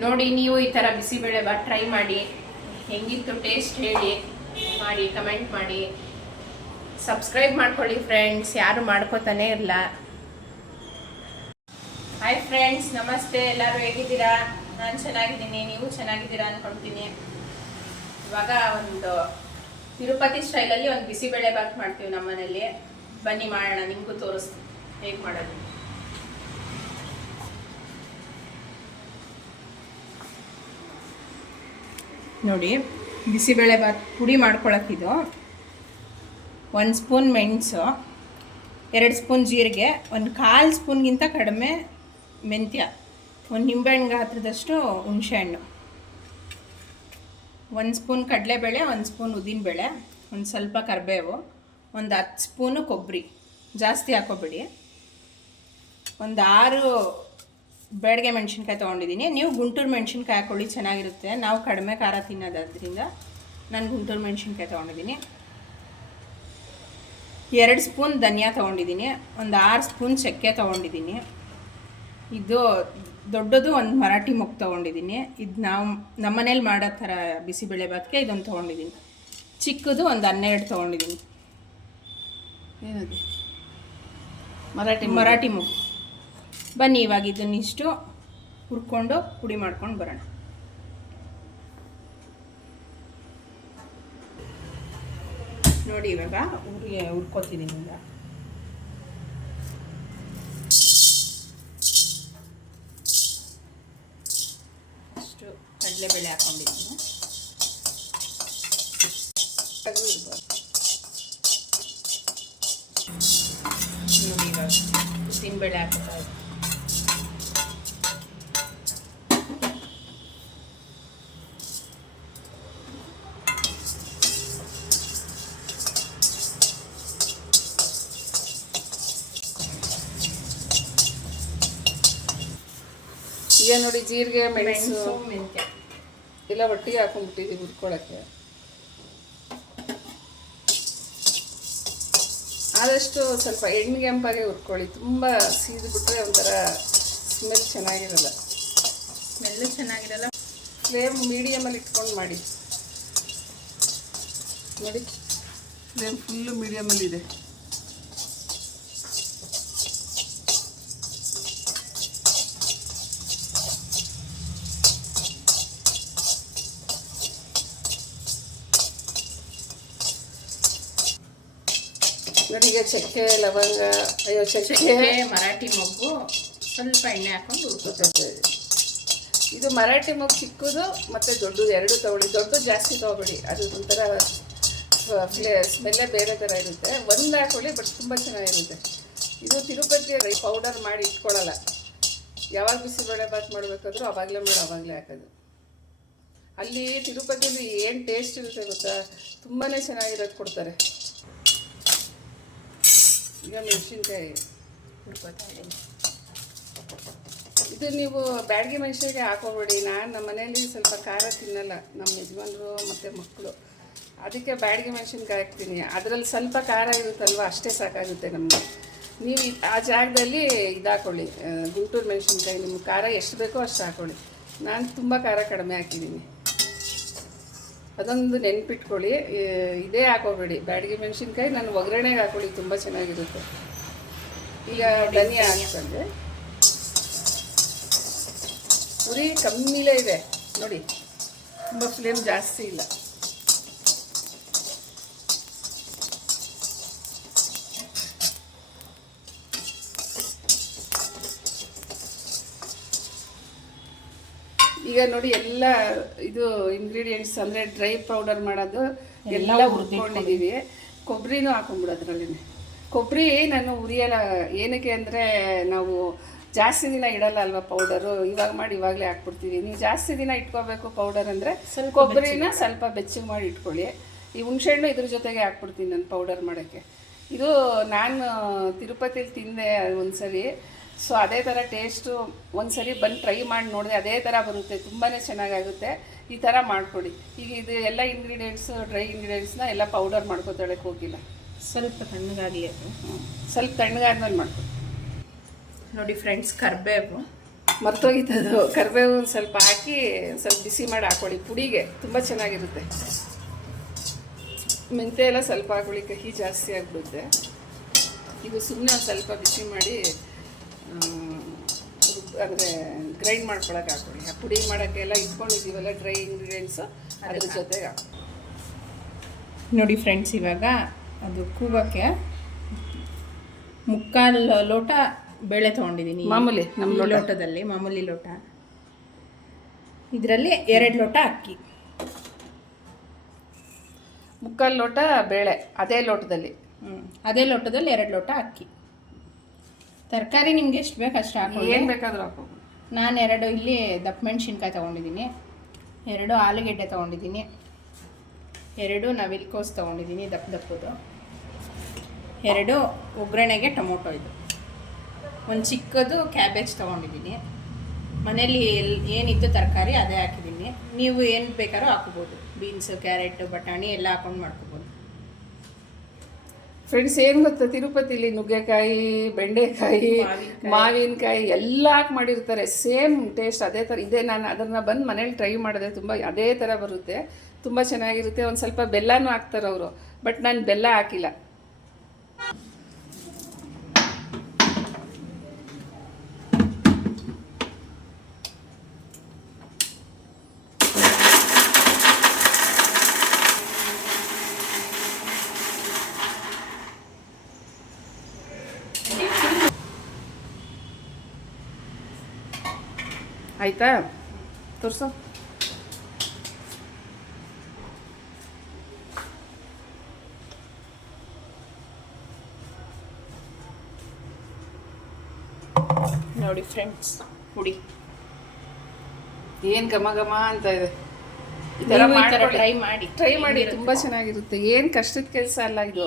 ನೋಡಿ, ನೀವು ಈ ಥರ ಬಿಸಿಬೇಳೆ ಬಾತ್ ಟ್ರೈ ಮಾಡಿ. ಹೆಂಗಿತ್ತು ಟೇಸ್ಟ್ ಹೇಳಿ ಮಾಡಿ ಕಮೆಂಟ್ ಮಾಡಿ. ಸಬ್ಸ್ಕ್ರೈಬ್ ಮಾಡ್ಕೊಳ್ಳಿ ಫ್ರೆಂಡ್ಸ್ ಯಾರು ಮಾಡ್ಕೋತಾನೆ ಇರಲ್ಲ ಹಾಯ್ ಫ್ರೆಂಡ್ಸ್ ನಮಸ್ತೆ, ಎಲ್ಲರೂ ಹೇಗಿದ್ದೀರಾ? ನಾನು ಚೆನ್ನಾಗಿದ್ದೀನಿ, ನೀವು ಚೆನ್ನಾಗಿದ್ದೀರಾ ಅಂದ್ಕೊಳ್ತೀನಿ ಇವಾಗ ಒಂದು ತಿರುಪತಿ ಸ್ಟೈಲಲ್ಲಿ ಒಂದು ಬಿಸಿಬೇಳೆ ಬಾತ್ ಮಾಡ್ತೀವಿ ನಮ್ಮ ಮನೇಲಿ ಬನ್ನಿ ಮಾಡೋಣ, ನಿಮಗೂ ತೋರಿಸ್ತೀನಿ, ಹೇಗೆ ಮಾಡೋದು ನೋಡಿ, ಬಿಸಿಬೇಳೆ ಬಾತ್ ಪುಡಿ ಮಾಡ್ಕೊಳಕ್ಕಿದು ಒಂದು ಸ್ಪೂನ್ ಮೆಣಸು, ಎರಡು ಸ್ಪೂನ್ ಜೀರಿಗೆ, ಒಂದು ಕಾಲು ಸ್ಪೂನ್ಗಿಂತ ಕಡಿಮೆ ಮೆಂತ್ಯ, ಒಂದು ನಿಂಬೆಹಣ್ಣು ಗಾತ್ರದಷ್ಟು ಹುಣಸೆಹಣ್ಣು ಒಂದು ಸ್ಪೂನ್ ಕಡಲೆಬೇಳೆ, ಒಂದು ಸ್ಪೂನ್ ಉದ್ದಿನಬೇಳೆ, ಒಂದು ಸ್ವಲ್ಪ ಕರಿಬೇವು, ಒಂದು ಹತ್ತು ಸ್ಪೂನು ಕೊಬ್ಬರಿ ಜಾಸ್ತಿ ಹಾಕೋಬೇಡಿ. ಒಂದು ಆರು ಬೇಡಿಗೆ ಮೆಣಸಿನ್ಕಾಯಿ ತೊಗೊಂಡಿದ್ದೀನಿ. ನೀವು ಗುಂಟೂರು ಮೆಣಸಿನ್ಕಾಯಿ ಹಾಕೊಳ್ಳಿ ಚೆನ್ನಾಗಿರುತ್ತೆ. ನಾವು ಕಡಿಮೆ ಖಾರ ತಿನ್ನೋದ್ರಿಂದ ನಾನು ಗುಂಟೂರು ಮೆಣಸಿನ್ಕಾಯಿ ತೊಗೊಂಡಿದ್ದೀನಿ. ಎರಡು ಸ್ಪೂನ್ ಧನಿಯಾ ತೊಗೊಂಡಿದ್ದೀನಿ. ಒಂದು ಆರು ಸ್ಪೂನ್ ಚಕ್ಕೆ ತೊಗೊಂಡಿದ್ದೀನಿ. ಇದು ದೊಡ್ಡದು ಒಂದು ಮರಾಠಿ ಮೊಗ್ಗು ತೊಗೊಂಡಿದ್ದೀನಿ. ಇದು ನಾವು ನಮ್ಮನೇಲಿ ಮಾಡೋ ಥರ ಬಿಸಿಬೇಳೆ ಭಾತ್ಗೆ ಇದೊಂದು ತೊಗೊಂಡಿದ್ದೀನಿ. ಚಿಕ್ಕದು ಒಂದು ಹನ್ನೆರಡು ತೊಗೊಂಡಿದ್ದೀನಿ. ಏನದು? ಮರಾಠಿ ಮರಾಠಿ ಮೊಗ್ಗು ಬನ್ನಿ, ಇವಾಗ ಇದನ್ನಿಷ್ಟು ಹುರ್ಕೊಂಡು ಪುಡಿ ಮಾಡ್ಕೊಂಡು ಬರೋಣ. ನೋಡಿ, ಇವಾಗ ಹುರಿ ಹುರ್ಕೋತಿದ್ದೀನಿ ಈಗ ಅಷ್ಟು ಕಡಲೆಬೇಳೆ ಹಾಕೊಂಡಿದ್ದೀನಿ. ಅದು ಇರ್ಬಾರ್ದು. ನೋಡಿ, ಇವಾಗ ಉದ್ದಿನಬೇಳೆ ಹಾಕ್ತಾ ಈಗ ನೋಡಿ ಜೀರಿಗೆ ಮೆಣಸು. ಮೆಂತ್ಯ. ಎಲ್ಲ ಒಟ್ಟಿಗೆ ಹಾಕೊಂಡ್ಬಿಟ್ಟಿದ್ದೀವಿ ಹುರ್ಕೊಳಕ್ಕೆ ಆದಷ್ಟು ಸ್ವಲ್ಪ ಎಣ್ಣೆಗೆಂಪಾಗೆ ಹುರ್ಕೊಳ್ಳಿ. ತುಂಬ ಸೀದ್ಬಿಟ್ರೆ ಒಂಥರ ಸ್ಮೆಲ್ ಚೆನ್ನಾಗಿರಲ್ಲ. ಸ್ಮೆಲ್ಲು ಚೆನ್ನಾಗಿರಲ್ಲ. ಫ್ಲೇಮ್ ಮೀಡಿಯಮಲ್ಲಿ ಇಟ್ಕೊಂಡು ಮಾಡಿ. ನೋಡಿ. ಫ್ಲೇಮ್ ಫುಲ್ಲು ಮೀಡಿಯಮಲ್ಲಿದೆ ನೋಡಿ ಈಗ ಚಕ್ಕೆ ಲವಂಗ ಅಯ್ಯೋ ಚಕ್ಕೆ. ಚಕ್ಕೆ ಮರಾಠಿ ಮೊಗ್ಗು ಸ್ವಲ್ಪ ಎಣ್ಣೆ ಹಾಕೊಂಡು ಹುರ್ಕೋತಾ ಇದು ಮರಾಠಿ ಮೊಗ್ಗು ಚಿಕ್ಕದು ಮತ್ತು ದೊಡ್ಡದು ಎರಡು ತಗೊಳ್ಳಿ. ದೊಡ್ಡದು ಜಾಸ್ತಿ ತಗೊಬೇಡಿ ಅದು ಒಂಥರ ಫ್ಲೇ ಸ್ಮೆಲ್ಲೇ ಬೇರೆ ಥರ ಇರುತ್ತೆ. ಒಂದು ಹಾಕೊಳ್ಳಿ ಬಟ್ ತುಂಬ ಚೆನ್ನಾಗಿರುತ್ತೆ. ಇದು ತಿರುಪತಿ ರೈ ಪೌಡರ್ ಮಾಡಿ ಇಟ್ಕೊಳ್ಳಲ್ಲ. ಯಾವಾಗ ಬಿಸಿಬೇಳೆ ಬಾತ್ ಮಾಡಬೇಕಾದ್ರೂ ಅವಾಗಲೇ ಮಾಡಿ ಅವಾಗಲೇ ಹಾಕೋದು. ಅಲ್ಲಿ ತಿರುಪತಿಯಲ್ಲಿ ಏನು ಟೇಸ್ಟ್ ಇರುತ್ತೆ ಗೊತ್ತಾ? ತುಂಬಾ ಚೆನ್ನಾಗಿರೋದು ಕೊಡ್ತಾರೆ. ಈಗ ಮೆಣಸಿನ್ಕಾಯಿ. ಇದು ನೀವು ಬ್ಯಾಡಗಿ ಮೆಣಸಿನ್ಕಾಯಿ ಹಾಕೋಬೇಡಿ. ನಾನು ನಮ್ಮ ಮನೇಲಿ ಸ್ವಲ್ಪ ಖಾರ ತಿನ್ನಲ್ಲ. ನಮ್ಮ ಯಜಮಾನರು ಮತ್ತು ಮಕ್ಕಳು. ಅದಕ್ಕೆ ಬ್ಯಾಡಗಿ ಮೆಣಸಿನ್ಕಾಯಿ ಹಾಕ್ತೀನಿ. ಅದರಲ್ಲಿ ಸ್ವಲ್ಪ ಖಾರ ಇರುತ್ತಲ್ವ? ಅಷ್ಟೇ ಸಾಕಾಗುತ್ತೆ ನಮಗೆ. ನೀವು ಆ ಜಾಗದಲ್ಲಿ ಇದು ಹಾಕೊಳ್ಳಿ ಆ, ಗುಂಟೂರು ಮೆಣಸಿನ್ಕಾಯಿ. ನಿಮ್ಗೆ ಖಾರ ಎಷ್ಟು ಬೇಕೋ ಅಷ್ಟು ಹಾಕೊಳ್ಳಿ. ನಾನು ತುಂಬ ಖಾರ ಕಡಿಮೆ ಹಾಕಿದ್ದೀನಿ. ಅದೊಂದು ನೆನ್ಪಿಟ್ಕೊಳ್ಳಿ. ಇದೇ ಹಾಕೋಬೇಡಿ. ಬ್ಯಾಡಗಿ ಮೆಣಸಿನ್ಕಾಯಿ ನಾನು ಒಗ್ಗರಣೆಗೆ ಹಾಕೊಳ್ಳಿ, ತುಂಬ ಚೆನ್ನಾಗಿರುತ್ತೆ. ಈಗ ಧನಿಯಾ ಹಾಕ್ತಂದೆ. ಉರಿ ಕಮ್ಮಿಲೇ ಇದೆ. ನೋಡಿ, ತುಂಬ ಫ್ಲೇಮ್ ಜಾಸ್ತಿ ಇಲ್ಲ. ಈಗ ನೋಡಿ ಎಲ್ಲ ಇದು ಇಂಗ್ರೀಡಿಯೆಂಟ್ಸ್ ಅಂದರೆ ಡ್ರೈ ಪೌಡರ್ ಮಾಡೋದು ಎಲ್ಲ ಹುರ್ಕೊಂಡಿದೀವಿ ಹುರ್ಕೊಂಡಿದ್ದೀವಿ. ಕೊಬ್ಬರಿನೂ ಅದರಲ್ಲಿ ಕೊಬ್ಬರಿ ನಾನು ಉರಿಯಲ್ಲ ಏನಕ್ಕೆ ಅಂದರೆ ನಾವು ಜಾಸ್ತಿ ದಿನ ಇಡಲ್ಲ ಅಲ್ವಾ ಪೌಡರು ಇವಾಗ ಮಾಡಿ ಇವಾಗಲೇ ಹಾಕ್ಬಿಡ್ತೀವಿ. ನೀವು ಜಾಸ್ತಿ ದಿನ ಇಟ್ಕೋಬೇಕು ಪೌಡರ್ ಅಂದರೆ ಕೊಬ್ಬರಿನ ಸ್ವಲ್ಪ ಬೆಚ್ಚಗೆ ಮಾಡಿ ಇಟ್ಕೊಳ್ಳಿ. ಈ ಹುಣಸೆಹಣ್ಣು ಇದ್ರ ಜೊತೆಗೆ ಹಾಕ್ಬಿಡ್ತೀನಿ ನಾನು ಪೌಡರ್ ಮಾಡೋಕ್ಕೆ. ಇದು ನಾನು ತಿರುಪತಿಲಿ ತಿಂದೆ ಒಂದು ಸರಿ ಸೊ ಅದೇ ಥರ ಟೇಸ್ಟು ಒಂದು ಸರಿ ಬಂದು ಟ್ರೈ ಮಾಡಿ ನೋಡಿದೆ ಅದೇ ಥರ ಬರುತ್ತೆ. ತುಂಬಾ ಚೆನ್ನಾಗಾಗುತ್ತೆ. ಈ ಥರ ಮಾಡಿಕೊಡಿ. ಈಗ ಇದು ಎಲ್ಲ ಇಂಗ್ರೀಡಿಯೆಂಟ್ಸು ಡ್ರೈ ಇಂಗ್ರೀಡಿಯೆಂಟ್ಸ್ನ ಎಲ್ಲ ಪೌಡರ್ ಮಾಡ್ಕೊತಾಳಕ್ಕೆ ಹೋಗಿಲ್ಲ ಸ್ವಲ್ಪ ತಣ್ಣಗಾಗಲಿ ಅದು. ಸ್ವಲ್ಪ ತಣ್ಣಗಾದ್ಮೇಲೆ ಮಾಡ್ಕೊ. ನೋಡಿ ಫ್ರೆಂಡ್ಸ್ ಕರಿಬೇವು. ಮರ್ತೋಗಿತ್ತದು ಕರಿಬೇವು ಒಂದು ಸ್ವಲ್ಪ ಹಾಕಿ ಸ್ವಲ್ಪ ಬಿಸಿ ಮಾಡಿ ಹಾಕೊಳ್ಳಿ ಪುಡಿಗೆ ತುಂಬ ಚೆನ್ನಾಗಿರುತ್ತೆ. ಮೆಂತೆ ಎಲ್ಲ ಸ್ವಲ್ಪ ಹಾಕೊಳ್ಳಿ ಕಹಿ ಜಾಸ್ತಿ ಆಗಿಬಿಡುತ್ತೆ. ಇದು ಸುಮ್ಮನೆ ಸ್ವಲ್ಪ ಬಿಸಿ ಮಾಡಿ ಅಂದರೆ ಗ್ರೈಂಡ್ ಮಾಡ್ಕೊಳಕ್ಕೆ ಹಾಕೊಳ್ಳಿ ಆ ಪುಡಿ ಮಾಡೋಕ್ಕೆಲ್ಲ ಇಟ್ಕೊಂಡಿದ್ದೀವಲ್ಲ ಡ್ರೈ ಇಂಗ್ರೀಡಿಯೆಂಟ್ಸು ಅದ್ರ ಜೊತೆಗೆ ಹಾಕಿ ನೋಡಿ ಫ್ರೆಂಡ್ಸ್ ಇವಾಗ ಅದು ಕೂಗೋಕ್ಕೆ ಮುಕ್ಕಾಲು ಲೋಟ ಬೇಳೆ ತೊಗೊಂಡಿದ್ದೀನಿ. ಮಾಮೂಲಿ ನಮ್ಮ ಲೋಟದಲ್ಲಿ ಮಾಮೂಲಿ ಲೋಟ. ಇದರಲ್ಲಿ ಎರಡು ಲೋಟ ಅಕ್ಕಿ. ಮುಕ್ಕಾಲು ಲೋಟ ಬೇಳೆ ಅದೇ ಲೋಟದಲ್ಲಿ. ಹ್ಞೂ ಅದೇ ಲೋಟದಲ್ಲಿ ಎರಡು ಲೋಟ ಅಕ್ಕಿ. ತರಕಾರಿ ನಿಮ್ಗೆ ಎಷ್ಟು ಬೇಕು ಅಷ್ಟು ಹಾಕೊಳ್ಳಿ. ಏನು ಬೇಕಾದರೂ ಹಾಕೋಬೋದು ನಾನು ಎರಡು ಇಲ್ಲಿ ದಪ್ಪ ಮೆಣಸಿನ್ಕಾಯಿ ತೊಗೊಂಡಿದ್ದೀನಿ. ಎರಡು ಆಲೂಗೆಡ್ಡೆ ತೊಗೊಂಡಿದ್ದೀನಿ. ಎರಡು ನವಿಲ್ಕೋಸ್ ತೊಗೊಂಡಿದ್ದೀನಿ ದಪ್ಪ ದಪ್ಪದು. ಎರಡು ಒಗ್ಗರಣೆಗೆ ಟೊಮೊಟೊ ಇದು. ಒಂದು ಚಿಕ್ಕದು ಕ್ಯಾಬೇಜ್ ತೊಗೊಂಡಿದ್ದೀನಿ. ಮನೇಲಿ ಎಲ್ ಏನಿತ್ತು ತರಕಾರಿ ಅದೇ ಹಾಕಿದ್ದೀನಿ. ನೀವು ಏನು ಬೇಕಾದ್ರೂ ಹಾಕೋಬೋದು ಬೀನ್ಸು ಕ್ಯಾರೆಟು ಬಟಾಣಿ ಎಲ್ಲ ಹಾಕೊಂಡು ಮಾಡ್ಕೋಬೋದು. ಫ್ರೆಂಡ್ಸ್ ಏನು ಗೊತ್ತಾ? ತಿರುಪತಿಲಿ ನುಗ್ಗೆಕಾಯಿ ಬೆಂಡೆಕಾಯಿ ಮಾವಿನಕಾಯಿ. ಎಲ್ಲ ಹಾಕಿ ಮಾಡಿರ್ತಾರೆ. ಸೇಮ್ ಟೇಸ್ಟ್ ಅದೇ ಥರ ಇದೆ ನಾನು ಅದನ್ನು ಬಂದು ಮನೇಲಿ ಟ್ರೈ ಮಾಡಿದೆ ತುಂಬ ಅದೇ ಥರ ಬರುತ್ತೆ. ತುಂಬ ಚೆನ್ನಾಗಿರುತ್ತೆ. ಒಂದು ಸ್ವಲ್ಪ ಬೆಲ್ಲನೂ ಹಾಕ್ತಾರೆ ಅವರು ಬಟ್ ನಾನು ಬೆಲ್ಲ ಹಾಕಿಲ್ಲ. ಆಯಿತಾ ತೋರಿಸು ನೋಡಿ ಫ್ರೆಂಡ್ಸ್ ಹುಡಿ ಏನ್ ಘಮ ಘಮ ಅಂತ ಇದೆ. ಟ್ರೈ ಮಾಡಿ. ಟ್ರೈ ಮಾಡಿ ತುಂಬ ಚೆನ್ನಾಗಿರುತ್ತೆ. ಏನು ಕಷ್ಟದ ಕೆಲಸ ಅಲ್ಲ ಇದು.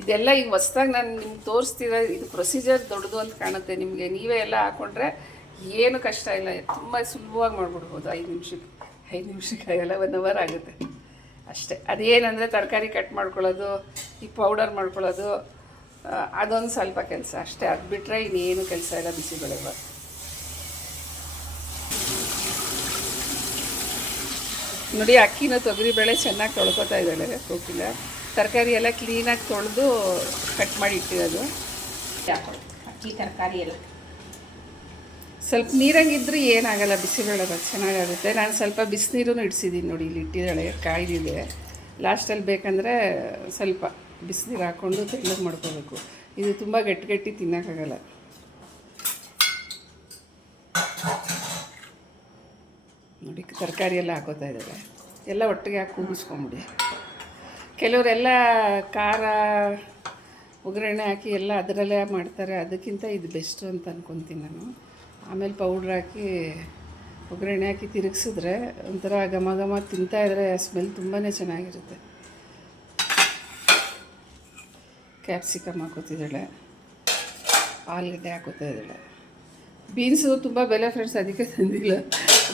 ಇದೆಲ್ಲ ಈಗ ಹೊಸ್ದಾಗಿ ನಾನು ನಿಮ್ಗೆ ತೋರಿಸ್ತೀರ ಇದು ಪ್ರೊಸೀಜರ್ ದೊಡ್ಡದು ಅಂತ ಕಾಣುತ್ತೆ ನಿಮಗೆ. ನೀವೇ ಎಲ್ಲ ಹಾಕೊಂಡ್ರೆ ಏನು ಕಷ್ಟ ಇಲ್ಲ, ತುಂಬ ಸುಲಭವಾಗಿ ಮಾಡಿಬಿಡ್ಬೋದು. ಐದು ನಿಮಿಷಕ್ಕೆ, ಐದು ನಿಮಿಷಕ್ಕಾಗಲ್ಲ ಒನ್ ಅವರ್ ಆಗುತ್ತೆ. ಅಷ್ಟೇ. ಅದೇನಂದರೆ ತರಕಾರಿ ಕಟ್ ಮಾಡ್ಕೊಳ್ಳೋದು, ಈ ಪೌಡರ್ ಮಾಡ್ಕೊಳ್ಳೋದು ಅದೊಂದು ಸ್ವಲ್ಪ ಕೆಲಸ. ಅಷ್ಟೇ, ಅದು ಬಿಟ್ಟರೆ ಇನ್ನೇನು ಕೆಲಸ ಇಲ್ಲ ಬಿಸಿಬೇಳೆಬಾತ್ ನೋಡಿ, ಅಕ್ಕಿನ ತೊಗರಿಬೇಳೆ ಚೆನ್ನಾಗಿ ತೊಳ್ಕೊತಾ ಇದ್ದಾಳೆ ಕೋಕಿಲ ತರಕಾರಿ ಎಲ್ಲ ಕ್ಲೀನಾಗಿ ತೊಳೆದು ಕಟ್ ಮಾಡಿ ಇಟ್ಟಿರೋದು. ಅಕ್ಕಿ, ತರಕಾರಿ ಎಲ್ಲ. ಸ್ವಲ್ಪ ನೀರಂಗಿದ್ರೆ ಏನಾಗಲ್ಲ, ಬಿಸಿಬೇಳೆ ಬಾತ್ ಚೆನ್ನಾಗಾಗುತ್ತೆ. ನಾನು ಸ್ವಲ್ಪ ಬಿಸಿನೀರು ಇಡಿಸಿದ್ದೀನಿ ನೋಡಿ, ಇಲ್ಲಿ ಇಟ್ಟಿದ್ದಾಳೆ ಕಾಯ್ದಿದೆ. ಲಾಸ್ಟಲ್ಲಿ ಬೇಕಂದರೆ ಸ್ವಲ್ಪ ಬಿಸಿನೀರು ಹಾಕ್ಕೊಂಡು ತೆಳ್ಳಗೆ ಮಾಡ್ಕೋಬೇಕು. ಇದು ತುಂಬ ಗಟ್ಟಿ ಗಟ್ಟಿ ತಿನ್ನೋಕ್ಕಾಗಲ್ಲ. ನೋಡಿ, ತರಕಾರಿ ಎಲ್ಲ ಹಾಕೋತಾ ಇದ್ದಾರೆ. ಎಲ್ಲ ಒಟ್ಟಿಗೆ ಹಾಕಿ ಕೂಗಿಸ್ಕೊಂಬಿಡಿ. ಕೆಲವರೆಲ್ಲ ಖಾರ, ಒಗ್ಗರಣೆ ಹಾಕಿ ಎಲ್ಲ ಅದರಲ್ಲೇ ಮಾಡ್ತಾರೆ. ಅದಕ್ಕಿಂತ ಇದು ಬೆಸ್ಟು ಅಂತ ಅನ್ಕೊತೀನಿ ನಾನು. ಆಮೇಲೆ ಪೌಡ್ರ್ ಹಾಕಿ ಒಗ್ಗರಣೆ ಹಾಕಿ ತಿರುಗಿಸಿದ್ರೆ ಒಂಥರ ಘಮ ಘಮ ತಿಂತಾಯಿದ್ರೆ ಸ್ಮೆಲ್ ತುಂಬಾ ಚೆನ್ನಾಗಿರುತ್ತೆ. ಕ್ಯಾಪ್ಸಿಕಮ್ ಹಾಕೋತಿದ್ದಾಳೆ. ಆಲೂಗಡ್ಡೆ ಹಾಕೋತಾ ಇದ್ದಾಳೆ ಬೀನ್ಸು ತುಂಬ ಬೆಲೆ ಫ್ರೆಂಡ್ಸ್ ಅದಕ್ಕೆ ತಂದಿಲ್ಲ.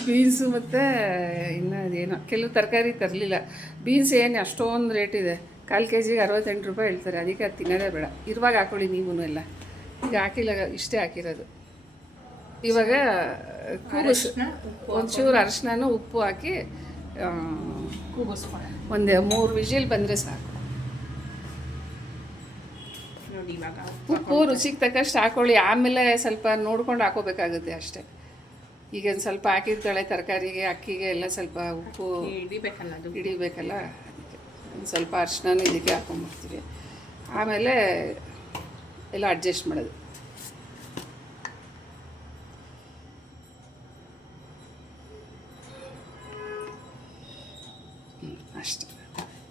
ಬೀನ್ಸು ಮತ್ತು ಇನ್ನು ಅದೇನೋ, ಕೆಲವು ತರಕಾರಿ ತರಲಿಲ್ಲ. ಬೀನ್ಸ್ ಏನು ಅಷ್ಟೊಂದು ರೇಟ್ ಇದೆ. ಕಾಲು ಕೆ ಜಿಗೆ ಅರವತ್ತೆಂಟು ರೂಪಾಯಿ ಹೇಳ್ತಾರೆ. ಅದಕ್ಕೆ ಅದು ತಿನ್ನೋದೇ ಬೇಡ. ಇರುವಾಗ ಹಾಕೊಳ್ಳಿ ನೀವೂ ಎಲ್ಲ. ಈಗ ಹಾಕಿಲ್ಲ, ಇಷ್ಟೇ ಹಾಕಿರೋದು. ಇವಾಗ ಕೂಗಿಸ್ ಒಂಚೂರು ಅರಶಿನ ಉಪ್ಪು ಹಾಕಿ ಕೂಗಿಸ್ಕೊಳ್ಳಿ. ಒಂದು ಮೂರು ವಿಜಿಲ್ ಬಂದರೆ ಸಾಕು. ನೋಡಿ ಇವಾಗ ಉಪ್ಪು ರುಚಿಗೆ ತಕ್ಕಷ್ಟು ಹಾಕೊಳ್ಳಿ. ಆಮೇಲೆ ಸ್ವಲ್ಪ ನೋಡ್ಕೊಂಡು ಹಾಕೋಬೇಕಾಗುತ್ತೆ ಅಷ್ಟೇ. ಈಗ ಒಂದು ಸ್ವಲ್ಪ ಹಾಕಿರ್ತಾಳೆ ತರಕಾರಿಗೆ ಅಕ್ಕಿಗೆ ಎಲ್ಲ ಸ್ವಲ್ಪ ಉಪ್ಪು ಹಿಡಿಬೇಕಲ್ಲ ಅದು? ಹಿಡಿಬೇಕಲ್ಲ? ಅದಕ್ಕೆ ಒಂದು ಸ್ವಲ್ಪ ಅರ್ಶಿನ ಇದಕ್ಕೆ ಹಾಕೊಂಡ್ಬಿಡ್ತೀವಿ ಆಮೇಲೆ ಎಲ್ಲ ಅಡ್ಜಸ್ಟ್ ಮಾಡೋದು.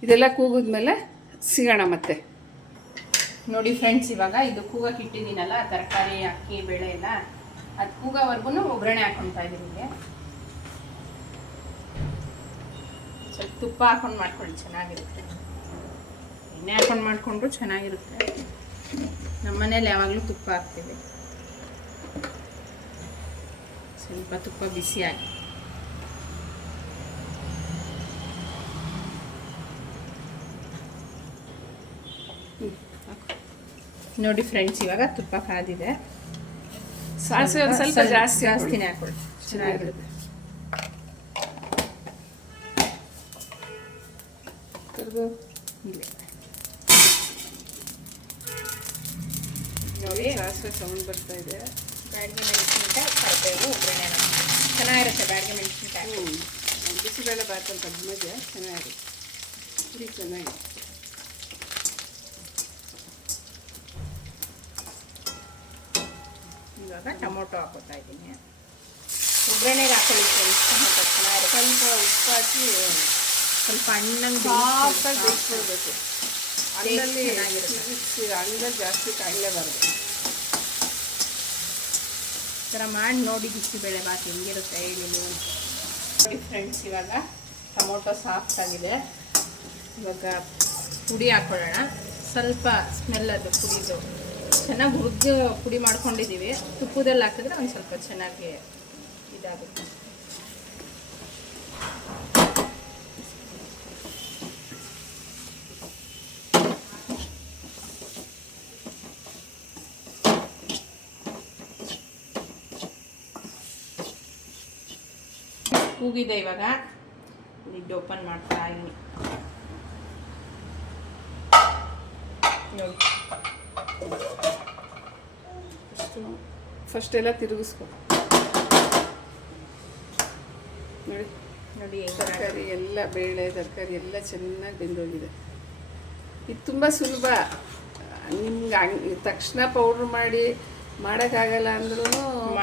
ಇದೆಲ್ಲ ಕೂಗಿದ್ಮೇಲೆ ಸಿಗೋಣ ಮತ್ತೆ. ನೋಡಿ ಫ್ರೆಂಡ್ಸ್ ಇವಾಗ ಇದು ಕೂಗಕ್ಕೆ ಇಟ್ಟಿದ್ದೀನಲ್ಲ, ತರಕಾರಿ, ಅಕ್ಕಿ, ಬೇಳೆ ಎಲ್ಲ. ಅದು ಕೂಗೋವರೆಗೂ ಒಗ್ಗರಣೆ ಹಾಕೊತಾ ಇದ್ದೀನಿ ಸ್ವಲ್ಪ ತುಪ್ಪ ಹಾಕೊಂಡು ಮಾಡ್ಕೊಳ್ಳಿ, ಚೆನ್ನಾಗಿರುತ್ತೆ. ಎಣ್ಣೆ ಹಾಕೊಂಡು ಮಾಡಿಕೊಂಡ್ರು ಚೆನ್ನಾಗಿರುತ್ತೆ. ನಮ್ಮನೇಲಿ ಯಾವಾಗಲೂ ತುಪ್ಪ ಹಾಕ್ತೀವಿ. ಸ್ವಲ್ಪ ತುಪ್ಪ ಬಿಸಿ ನೋಡಿ ಫ್ರೆಂಡ್ಸ್ ಇವಾಗ ತುಪ್ಪ ಕಾದಿದೆ. ಸಾಸಿವೆ ಒಂದು ಸ್ವಲ್ಪ ಜಾಸ್ತಿ. ಜಾಸ್ತಿನೇ ಹಾಕೊಳ್ಳಿ ಚೆನ್ನಾಗಿರುತ್ತೆ. ನೋಡಿ ಸಾಸಿವೆ ಸೌಂಡ್ ಬರ್ತಾ ಇದೆ. ಬ್ಯಾಡಗೆ ಮೆಣಸಿನ್ಕಾಯಿ ಕರಿಬೇವು ಒಗ್ಗರಣೆ ಚೆನ್ನಾಗಿರುತ್ತೆ ಬ್ಯಾಡಗೆ ಮೆಣಸಿನ್ಕಾಯಿ. ಬಿಸಿಬೇಳೆ ಬಾತ್ ಅಂತ ಮಜೆ ಚೆನ್ನಾಗಿರುತ್ತೆ. ಪುರಿ ಇವಾಗ ಟೊಮೊಟೊ ಹಾಕೋತಾ ಇದ್ದೀನಿ. ಒಗ್ಗರಣೆಗೆ ಹಾಕೊಳ್ಳಿ ಟೊಮೊಟೊ ಚೆನ್ನಾಗಿರುತ್ತೆ. ಸ್ವಲ್ಪ ಉಪ್ಪು ಹಾಕಿ ಸ್ವಲ್ಪ ಹಣ್ಣಂಗೆ ಸಾಫ್ಟಾಗಿ ಬೇಯಿಸ್ಕೊಳ್ಬೇಕು. ಚೆನ್ನಾಗಿರುತ್ತೆ. ಅನ್ನದಲ್ಲಿ ಜಾಸ್ತಿ ಕಾಯಲೇಬಾರ್ದು. ಈ ಥರ ಮಾಡಿ ನೋಡಿ ಬಿಸಿಬೇಳೆ ಬಾತ್ ಹೆಂಗಿರುತ್ತೆ ಹೇಳಿ ನೀವು. ನೋಡಿ ಫ್ರೆಂಡ್ಸ್ ಇವಾಗ ಟೊಮೊಟೊ ಸಾಫ್ಟಾಗಿದೆ ಇವಾಗ ಪುಡಿ ಹಾಕೊಳ್ಳೋಣ. ಸ್ವಲ್ಪ ಸ್ಮೆಲ್ ಅದು ಪುಡಿದು. ಚೆನ್ನಾಗಿ ಹುರಿದು ಪುಡಿ ಮಾಡ್ಕೊಂಡಿದ್ದೀವಿ. ತುಪ್ಪದಲ್ಲಿ ಹಾಕಿದ್ರೆ ಒಂದು ಸ್ವಲ್ಪ ಚೆನ್ನಾಗಿ ಇದಾಗುತ್ತೆ. ಕೂಗಿದೆ ಇವಾಗ. ಲಿಡ್ ಓಪನ್ ಮಾಡ್ತಾ ಇದ್ದೀನಿ. ನೋಡಿ. ಫಸ್ಟ್ ಎಲ್ಲ ತಿರುಗಿಸ್ಕೊ. ನೋಡಿ. ನೋಡಿ ತರಕಾರಿ ಎಲ್ಲ ಬೇಳೆ ತರಕಾರಿ ಎಲ್ಲ ಚೆನ್ನಾಗಿ ಬೆಂದೋಗಿದೆ. ಇದು ತುಂಬ ಸುಲಭ. ನಿಮ್ಗೆ ಹಂಗ್ ತಕ್ಷಣ ಪೌಡ್ರ್ ಮಾಡಿ ಮಾಡೋಕ್ಕಾಗಲ್ಲ ಅಂದ್ರೂ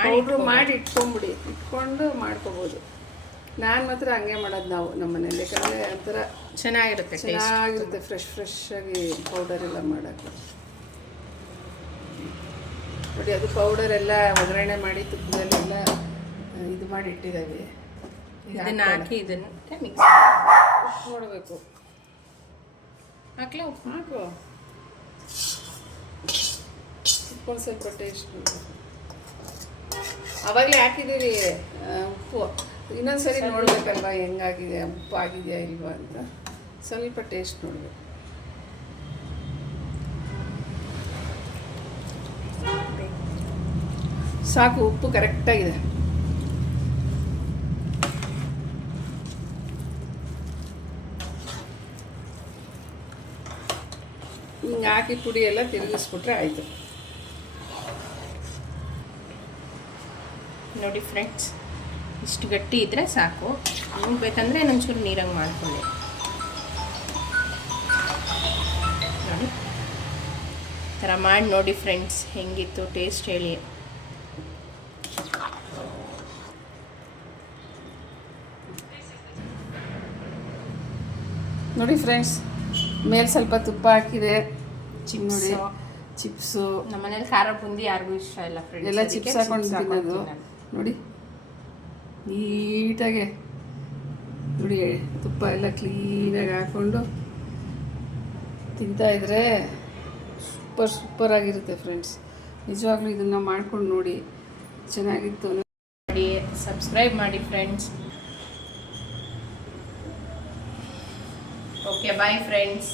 ಪೌಡ್ರ್ ಮಾಡಿ ಇಟ್ಕೊಂಬಿಡಿ ಇಟ್ಕೊಂಡು ಮಾಡ್ಕೋಬೋದು. ನಾನು ಮಾತ್ರ ಹಂಗೆ ಮಾಡೋದು ನಾವು ನಮ್ಮ ಮನೇಲಿ. ಯಾಕಂದರೆ ಒಂಥರ ಚೆನ್ನಾಗಿರುತ್ತೆ ಚೆನ್ನಾಗಿರುತ್ತೆ. ಫ್ರೆಶ್ ಫ್ರೆಶ್ ಆಗಿ ಪೌಡರ್ ಎಲ್ಲ ಮಾಡೋಕ್ಕೆ. ನೋಡಿ ಅದು ಪೌಡರ್ ಎಲ್ಲ ಒಗ್ಗರಣೆ ಮಾಡಿ ತುಪ್ಪದಲ್ಲೆಲ್ಲ ಇದು ಮಾಡಿ ಇಟ್ಟಿದ್ದಾವೆ. ಇದನ್ನ ಹಾಕಿ ಇದನ್ನು ಮಿಕ್ಸ್ ಉಪ್ಪು ನೋಡಬೇಕು. ಹಾಕ್ಲಾ ಉಪ್ಪು? ಹಾಕು ಉಪ್ಪು ಸ್ವಲ್ಪ ಟೇಸ್ಟ್ ಅವಾಗಲೇ ಹಾಕಿದ್ದೀರಿ ಉಪ್ಪು ಉಪ್ಪು. ಇನ್ನೊಂದ್ಸರಿ ನೋಡ್ಬೇಕಲ್ವಾ ಹೆಂಗಾಗಿದೆ ಉಪ್ಪು ಆಗಿದೆಯಾ ಇಲ್ವಾ ಅಂತ. ಸ್ವಲ್ಪ ಟೇಸ್ಟ್ ನೋಡಬೇಕು. ಸಾಕು, ಉಪ್ಪು ಕರೆಕ್ಟಾಗಿದೆ. ಹಿಂಗೆ ಹಾಕಿ ಪುಡಿ ಎಲ್ಲ ತಿರುಗಿಸ್ಬಿಟ್ರೆ ಆಯಿತು. ನೋಡಿ ಫ್ರೆಂಡ್ಸ್, ಇಷ್ಟು ಗಟ್ಟಿ ಇದ್ರೆ ಸಾಕು. ನಿಮ್ಗೆ ಬೇಕಂದ್ರೆ ಇನ್ನೊಂಚೂರು ನೀರಂಗೆ ಮಾಡ್ಕೊಳ್ಳಿ. ಥರ ಮಾಡಿ ನೋಡಿ ಫ್ರೆಂಡ್ಸ್, ಹೆಂಗಿತ್ತು ಟೇಸ್ಟ್ ಹೇಳಿ. ನೋಡಿ ಫ್ರೆಂಡ್ಸ್ ಮೇಲೆ ಸ್ವಲ್ಪ ತುಪ್ಪ ಹಾಕಿದೆ. Chips. ನೋಡಿ ಚಿಪ್ಸು. ನಮ್ಮನೇಲಿ ಖಾರ ಬುಂದಿ ಯಾರಿಗೂ ಇಷ್ಟ ಇಲ್ಲ ಫ್ರೆಂಡ್ಸ್ ಎಲ್ಲ ಚಿಪ್ಸ್ ಹಾಕೊಂಡು ತಿನ್ನೋದು. ನೋಡಿ ನೀಟಾಗೆ. ನೋಡಿ ತುಪ್ಪ ಎಲ್ಲ ಕ್ಲೀನಾಗಿ ಹಾಕ್ಕೊಂಡು ತಿಂತಾ ಇದ್ರೆ ಸೂಪರ್ ಸೂಪರ್ ಆಗಿರುತ್ತೆ ಫ್ರೆಂಡ್ಸ್ ನಿಜವಾಗ್ಲೂ ಇದನ್ನು ಮಾಡ್ಕೊಂಡು ನೋಡಿ. ಚೆನ್ನಾಗಿತ್ತು ಸಬ್ಸ್ಕ್ರೈಬ್ ಮಾಡಿ ಫ್ರೆಂಡ್ಸ್ ಓಕೆ ಬಾಯ್ ಫ್ರೆಂಡ್ಸ್